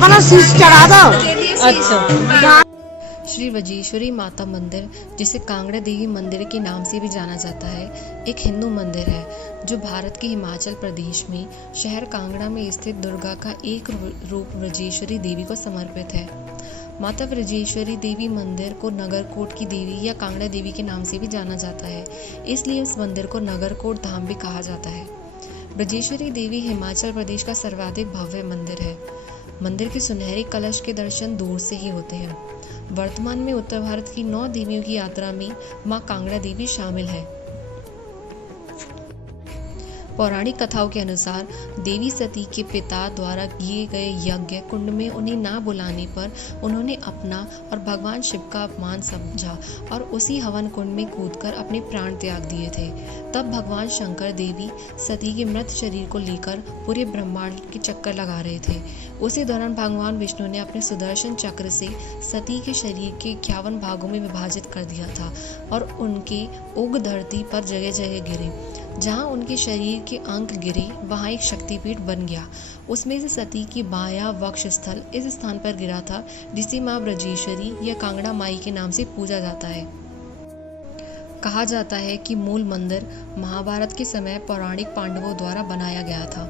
अपना शीश चढ़ा दो। अच्छा। श्री वज्रेश्वरी माता मंदिर, जिसे कांगड़ा देवी मंदिर के नाम से भी जाना जाता है, एक हिंदू मंदिर है जो भारत के हिमाचल प्रदेश में शहर कांगड़ा में स्थित दुर्गा का एक रूप वज्रेश्वरी देवी को समर्पित है। माता वज्रेश्वरी देवी मंदिर को नगरकोट की देवी या कांगड़ा देवी के नाम से भी जाना जाता है, इसलिए इस मंदिर को नगरकोट धाम भी कहा जाता है। वज्रेश्वरी देवी हिमाचल प्रदेश का सर्वाधिक भव्य मंदिर है। मंदिर के सुनहरे कलश के दर्शन दूर से ही होते हैं। वर्तमान में उत्तर भारत की 9 देवियों की यात्रा में मां कांगड़ा देवी शामिल है। पौराणिक कथाओं के अनुसार देवी सती के पिता द्वारा किए गए यज्ञ कुंड में उन्हें ना बुलाने पर उन्होंने अपना और भगवान शिव का अपमान समझा और उसी हवन कुंड में कूदकर अपने प्राण त्याग दिए थे। तब भगवान शंकर देवी सती के मृत शरीर को लेकर पूरे ब्रह्मांड के चक्कर लगा रहे थे। उसी दौरान भगवान विष्णु ने अपने सुदर्शन चक्र से सती के शरीर के 51 भागों में विभाजित कर दिया था और उनके उग धरती पर जगह जगह गिरे। जहाँ उनके शरीर के अंग गिरे वहाँ एक शक्तिपीठ बन गया। उसमें से सती की बायां वक्ष स्थल इस स्थान पर गिरा था, जिसे मां वज्रेश्वरी या कांगड़ा माई के नाम से पूजा जाता है। कहा जाता है कि मूल मंदिर महाभारत के समय पौराणिक पांडवों द्वारा बनाया गया था।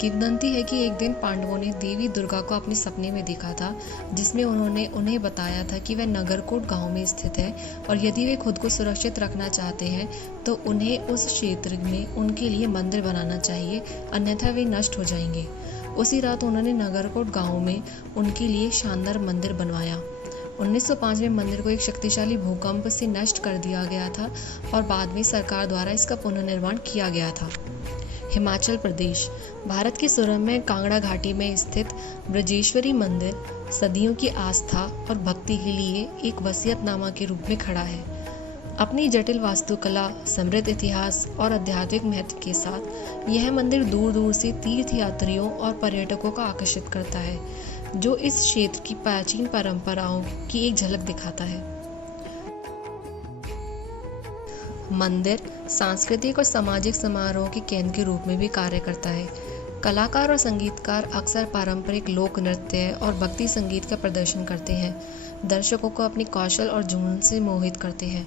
किंवदंती है कि एक दिन पांडवों ने देवी दुर्गा को अपने सपने में देखा था, जिसमें उन्होंने उन्हें बताया था कि वह नगरकोट गांव में स्थित है और यदि वे खुद को सुरक्षित रखना चाहते हैं तो उन्हें उस क्षेत्र में उनके लिए मंदिर बनाना चाहिए, अन्यथा वे नष्ट हो जाएंगे। उसी रात उन्होंने नगरकोट गांव में उनके लिए शानदार मंदिर बनवाया। 1905 में मंदिर को एक शक्तिशाली भूकंप से नष्ट कर दिया गया था और बाद में सरकार द्वारा इसका पुनर्निर्माण किया गया था। हिमाचल प्रदेश भारत के सुरम्य कांगड़ा घाटी में स्थित वज्रेश्वरी मंदिर सदियों की आस्था और भक्ति के लिए एक वसीयतनामा के रूप में खड़ा है। अपनी जटिल वास्तुकला, समृद्ध इतिहास और आध्यात्मिक महत्व के साथ यह मंदिर दूर दूर से तीर्थ यात्रियों और पर्यटकों को आकर्षित करता है, जो इस क्षेत्र की प्राचीन परंपराओं की एक झलक दिखाता है। मंदिर सांस्कृतिक और सामाजिक समारोह के केंद्र के रूप में भी कार्य करता है। कलाकार और संगीतकार अक्सर पारंपरिक लोक नृत्य और भक्ति संगीत का प्रदर्शन करते हैं, दर्शकों को अपने कौशल और जुनून से मोहित करते हैं।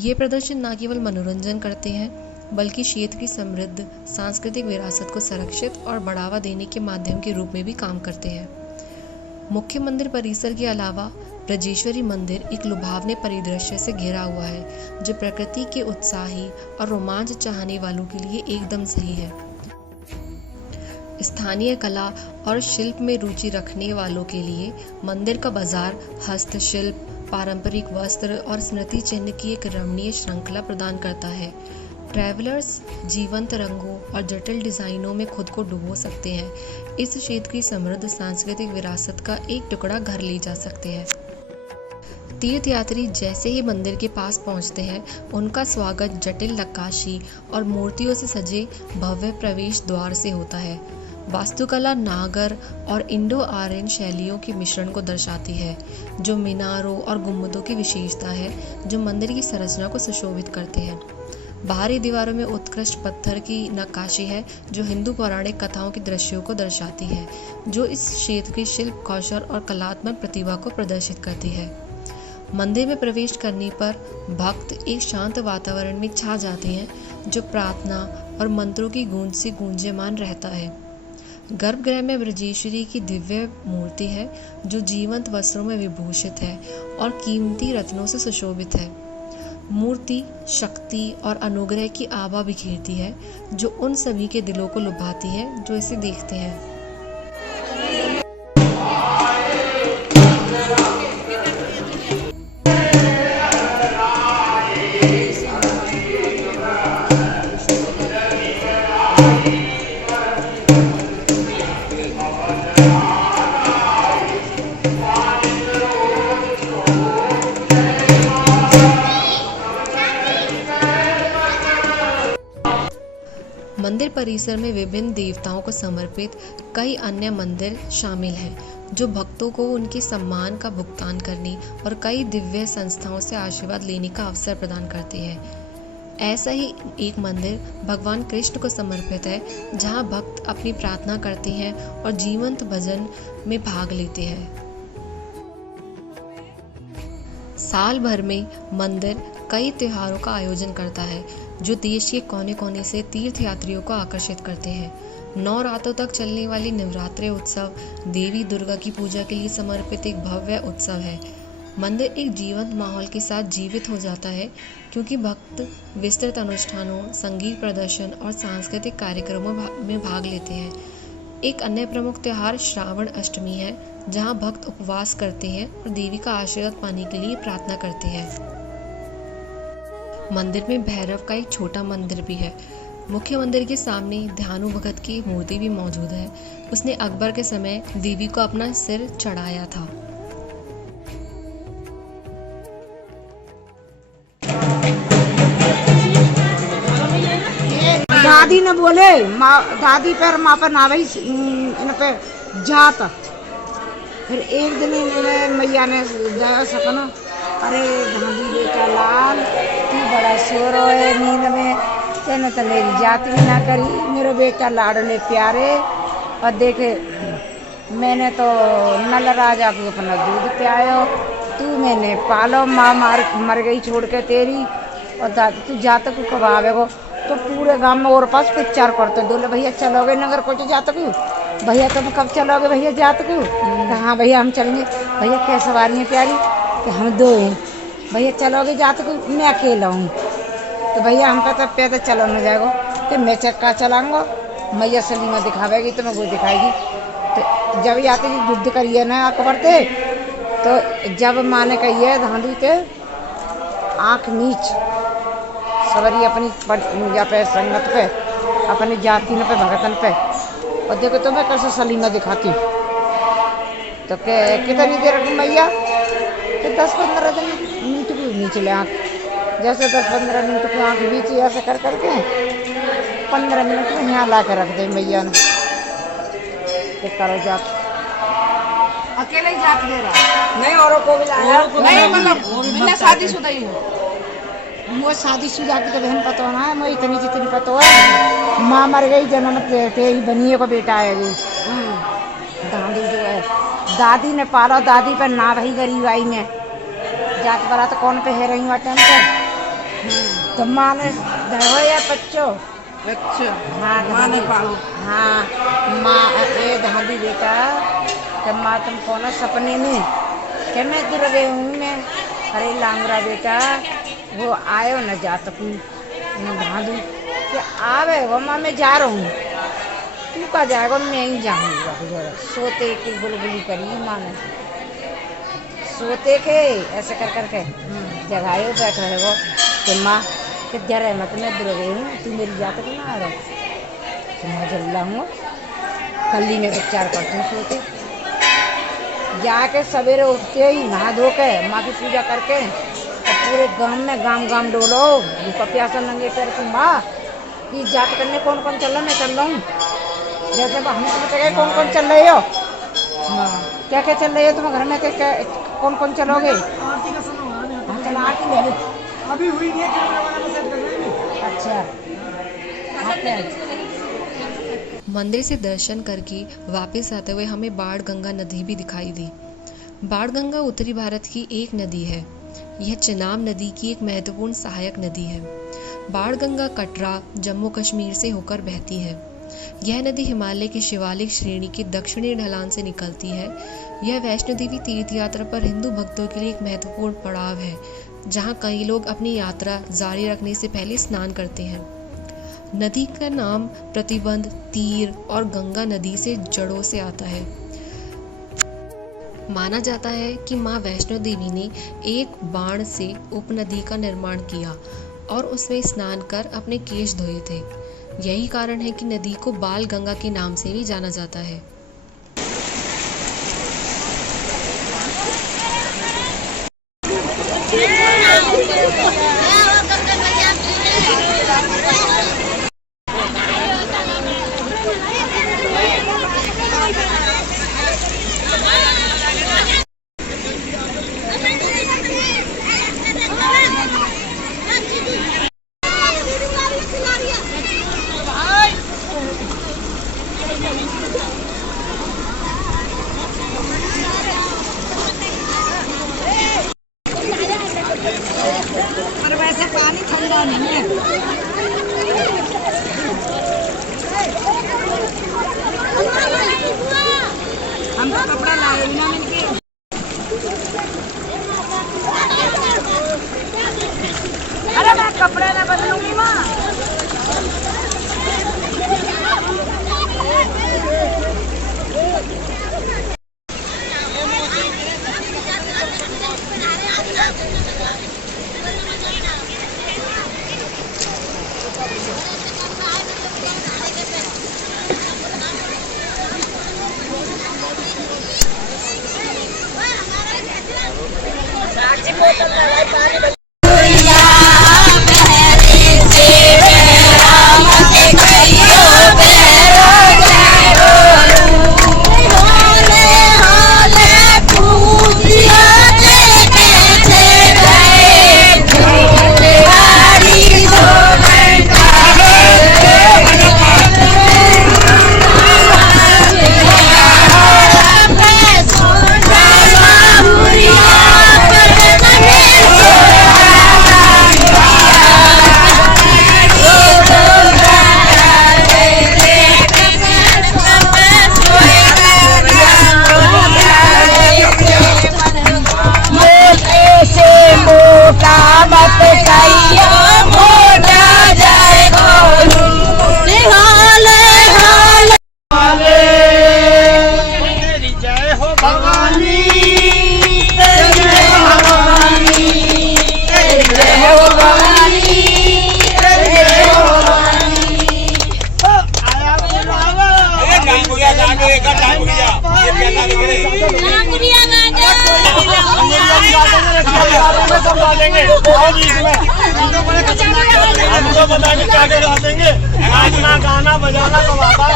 ये प्रदर्शन न केवल मनोरंजन करते हैं बल्कि क्षेत्र की समृद्ध सांस्कृतिक विरासत को संरक्षित और बढ़ावा देने के माध्यम के रूप में भी काम करते हैं। मुख्य मंदिर परिसर के अलावा वज्रेश्वरी मंदिर एक लुभावने परिदृश्य से घिरा हुआ है, जो प्रकृति के उत्साही और रोमांच चाहने वालों के लिए एकदम सही है। स्थानीय कला और शिल्प में रुचि रखने वालों के लिए मंदिर का बाजार हस्तशिल्प, पारंपरिक वस्त्र और स्मृति चिन्ह की एक रमणीय श्रृंखला प्रदान करता है। ट्रैवलर्स जीवंत रंगों और जटिल डिजाइनों में खुद को डुबो सकते हैं। इस क्षेत्र की समृद्ध सांस्कृतिक विरासत का एक टुकड़ा घर ले जा सकते हैं। तीर्थयात्री जैसे ही मंदिर के पास पहुंचते हैं, उनका स्वागत जटिल नक्काशी और मूर्तियों से सजे भव्य प्रवेश द्वार से होता है। वास्तुकला नागर और इंडो आर्यन शैलियों के मिश्रण को दर्शाती है, जो मीनारों और गुंबदों की विशेषता है जो मंदिर की संरचना को सुशोभित करते हैं। बाहरी दीवारों में उत्कृष्ट पत्थर की नक्काशी है जो हिंदू पौराणिक कथाओं के दृश्यों को दर्शाती है, जो इस क्षेत्र की शिल्प कौशल और कलात्मक प्रतिभा को प्रदर्शित करती है। मंदिर में प्रवेश करने पर भक्त एक शांत वातावरण में छा जाते हैं, जो प्रार्थना और मंत्रों की गूंज से गूंजयमान रहता है। गर्भगृह में वज्रेश्वरी की दिव्य मूर्ति है, जो जीवंत वस्त्रों में विभूषित है और कीमती रत्नों से सुशोभित है। मूर्ति शक्ति और अनुग्रह की आभा बिखेरती है, जो उन सभी के दिलों को लुभाती है जो इसे देखते हैं। मंदिर परिसर में विभिन्न देवताओं को समर्पित कई अन्य मंदिर शामिल हैं, जो भक्तों को उनके सम्मान का भुगतान करने और कई दिव्य संस्थाओं से आशीर्वाद लेने का अवसर प्रदान करते हैं। ऐसा ही एक मंदिर भगवान कृष्ण को समर्पित है, जहाँ भक्त अपनी प्रार्थना करते हैं और जीवंत भजन में भाग लेते हैं। साल भर में मंदिर कई त्योहारों का आयोजन करता है, जो देश के कोने कोने से तीर्थयात्रियों को आकर्षित करते हैं। 9 रातों तक चलने वाली नवरात्रि उत्सव देवी दुर्गा की पूजा के लिए समर्पित एक भव्य उत्सव है। मंदिर एक जीवंत माहौल के साथ जीवित हो जाता है, क्योंकि भक्त विस्तृत अनुष्ठानों, संगीत प्रदर्शन और सांस्कृतिक कार्यक्रमों में भाग लेते हैं। एक अन्य प्रमुख त्योहार श्रावण अष्टमी है, जहां भक्त उपवास करते हैं और देवी का आशीर्वाद पाने के लिए प्रार्थना करते हैं। मंदिर में भैरव का एक छोटा मंदिर भी है। मुख्य मंदिर के सामने ध्यानु भगत की मूर्ति भी मौजूद है। उसने अकबर के समय देवी को अपना सिर चढ़ाया था। दादी ने बोले दादी पर माँ पर ना भाई इन पे जाता। फिर एक दिन इन्होंने मैया ने दया सकना, अरे धादी बेटा लाल तू बड़ा शोर है नींद में, तेने तो मेरी जात भी ना करी, मेरे बेटा लाडले प्यारे। और देखे मैंने तो नल राजा को अपना दूध पियायो, तू मैंने पालो, माँ मर गई छोड़ के तेरी, और दादी तू जात को कब आवेगो। तो पूरे गांव में और पास प्रचार करते, बोले भैया चलोगे नगर को जात को, भैया तुम कब चलोगे भैया जात को। हाँ भैया हम चलेंगे। भैया क्या सवारी है प्यारी, कि हम 2 हैं। भैया चलोगे जात को, मैं अकेला हूँ। तो भैया हम कहते पैदल चलो न जाएगो, कि मैं चक्का चलाऊंगा, मैया सलीमा दिखावेगी तो मैं वो दिखाएगी। तो जब आते युद्ध करिए ना अकबर थे, तो जब माँ ने कही है धांधू थे आँख नीच सवरी अपनी या पे संगत पे, अपनी जाति पे, भगतन पे, और देखो तो मैं कैसे सलीमा दिखाती हूँ। तो कितनी देर मैया, कि 10-15 मिनट भी नीचे ले आँख, जैसे 10-15 मिनट की आँख बीच ऐसे कर करके 15 मिनट में यहाँ ला के रख दे मैया ने। करो जात अकेले ही जात दे रहा नहीं, औरों को भी लाया नहीं, मतलब बिना शादीशुदा ही हूँ। वो शादीशुदा की तो बहन पतो ना है, मैं इतनी जितनी पतो है, माँ मर गई जन्म तेरी बनिए को बेटा आएगी। दादी जो है दादी ने पाला, दादी पर ना रही गरीब आई में जात बरा तो कौन पे है रही टाइम पर। तो माँ ने धरो या बच्चों, अच्छा हाँ माँ ने पालो, हाँ माँ ए दादी बेटा, कि माँ तुम कौन सपने में, कि मैं दुर्गे हूँ मैं। अरे लांगरा बेटा वो आयो न जात को न धादू, कि आवे वो माँ मैं जा रहा हूँ, तू का जाएगा, मैं ही जाऊँगा। सोते की बुलबुली करी माँ ने, सोते के ऐसे कर करके जगाए बैठ रहे वो, कि माँ कि जरा मत मैं दुर्गे हूँ, तू मेरी जात को ना आ रहा, तो मैं जल्ला हूँ कल्ली में उपचार करती हूँ। सोते जाके सवेरे उठते ही नहा धो के माँ की पूजा करके, और पूरे गांव में गांव डोलो भूखा प्यासा नंगे पैर की माँ की जात करने कौन कौन चल रहा, मैं चल रहा हूँ। जैसे हम तुम्हें कौन कौन चल रहे हो, क्या क्या चल रही हो तुम घर में, क्या कौन कौन चलोगे। अभी हुई नहीं, अच्छा मंदिर से दर्शन करके वापस आते हुए हमें बाण गंगा नदी भी दिखाई दी। बाण गंगा उत्तरी भारत की एक नदी है। यह चिनाब नदी की एक महत्वपूर्ण सहायक नदी है। बाण गंगा कटरा, जम्मू कश्मीर से होकर बहती है। यह नदी हिमालय की शिवालिक श्रेणी के दक्षिणी ढलान से निकलती है। यह वैष्णो देवी तीर्थ यात्रा पर हिंदू भक्तों के लिए एक महत्वपूर्ण पड़ाव है, जहां कई लोग अपनी यात्रा जारी रखने से पहले स्नान करते हैं। नदी का नाम प्रतिबंध, तीर और गंगा नदी से जड़ों से आता है। माना जाता है कि मां वैष्णो देवी ने एक बाण से उपनदी का निर्माण किया और उसमें स्नान कर अपने केश धोए थे। यही कारण है कि नदी को बाल गंगा के नाम से भी जाना जाता है। पता नहीं है। हम तो कपड़ा लाए बिना मिलके। अरे मैं कपड़े ना बदलूंगी माँ। हमको बताएंगे क्या क्या ला देंगे। नाचना गाना बजाना सब आता है।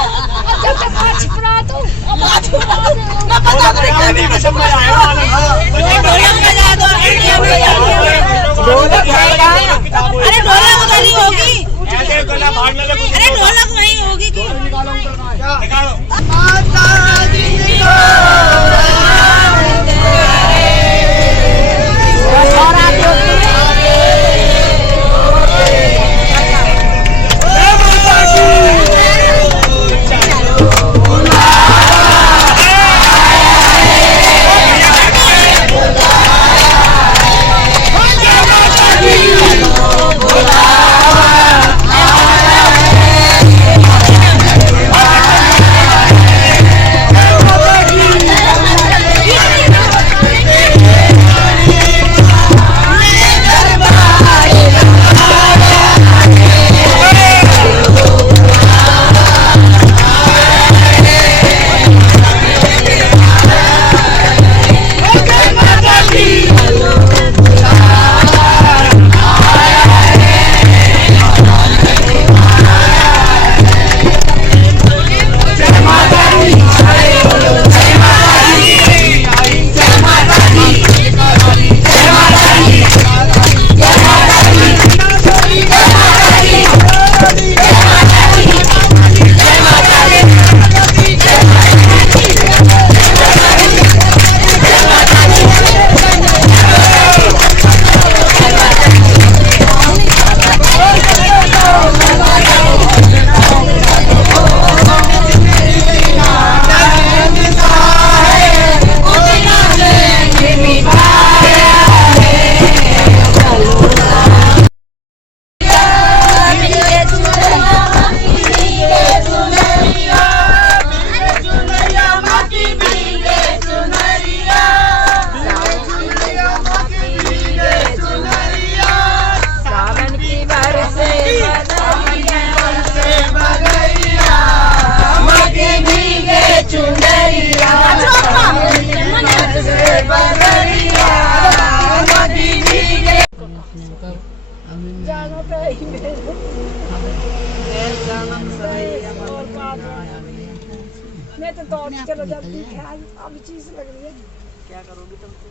अरे ढोलक उधर ही होगी। अरे ढोलक वहीं होगी कि मैं तो दौड़ चलो जाती, ख्याल अब चीज लग रही है। क्या करोगी तुम?